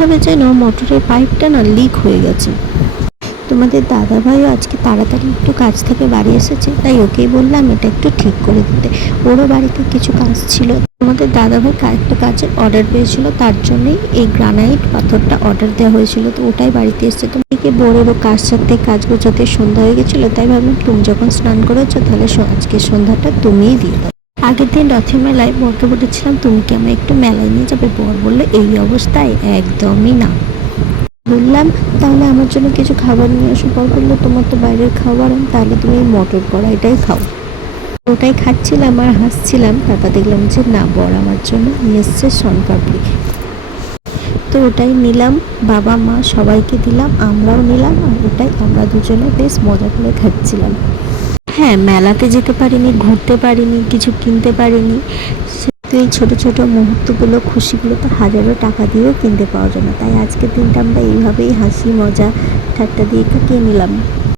হবে যেন মোটরের পাইপটা না লিক হয়ে গেছে। তোমাদের দাদাভাইও আজকে তাড়াতাড়ি একটু কাজ থেকে বাড়ি এসেছে, তাই ওকেই বললাম এটা একটু ঠিক করে দিতে। ওরও বাড়িতে কিছু কাজ ছিল। তোমাদের দাদাভাই একটা কাজের অর্ডার পেয়েছিল, তার জন্যই এই গ্রানাইট পাথরটা অর্ডার দেওয়া হয়েছিল, তো ওটাই বাড়িতে এসেছে। তোমাকে বোরেরও কাজ সারতে কাজ গোছাতে সন্ধ্যা হয়ে গেছিলো, তাই ভাবলাম তুমি যখন স্নান করেছো তাহলে আজকে সন্ধ্যাটা তুমিই দিয়ে দাও। আগের দিন রথের মেলায় বরকে বলেছিলাম তুমি কি আমায় একটু মেলায় নিয়ে যাবে, বর বললো এই অবস্থায় একদমই না। বললাম তাহলে আমার জন্য কিছু খাবার নিয়ে আসো। বর বললো তোমার তো বাইরের খাবার, তাহলে তুমি মটর কড়াইটাই খাও। ওটাই খাচ্ছিলাম আর হাসছিলাম। তারপর দেখলাম যে না, বর আমার জন্য নিয়ে এসছে শনপাপড়ি, তো ওটাই নিলাম। বাবা মা সবাইকে দিলাম, আমরাও নিলাম, আর ওটাই আমরা দুজনে বেশ মজা করে খাচ্ছিলাম। হ্যাঁ, মেলাতে যেতে পারিনি, ঘুরতে পারিনি, কিছু কিনতে পারিনি, তো এই ছোটো ছোটো মুহূর্তগুলো, খুশিগুলো তো হাজারো টাকা দিয়েও কিনতে পাওয়া যায় না। তাই আজকের দিনটা আমরা এইভাবেই হাসি মজা ঠাট্টা দিয়ে কাটিয়ে নিলাম।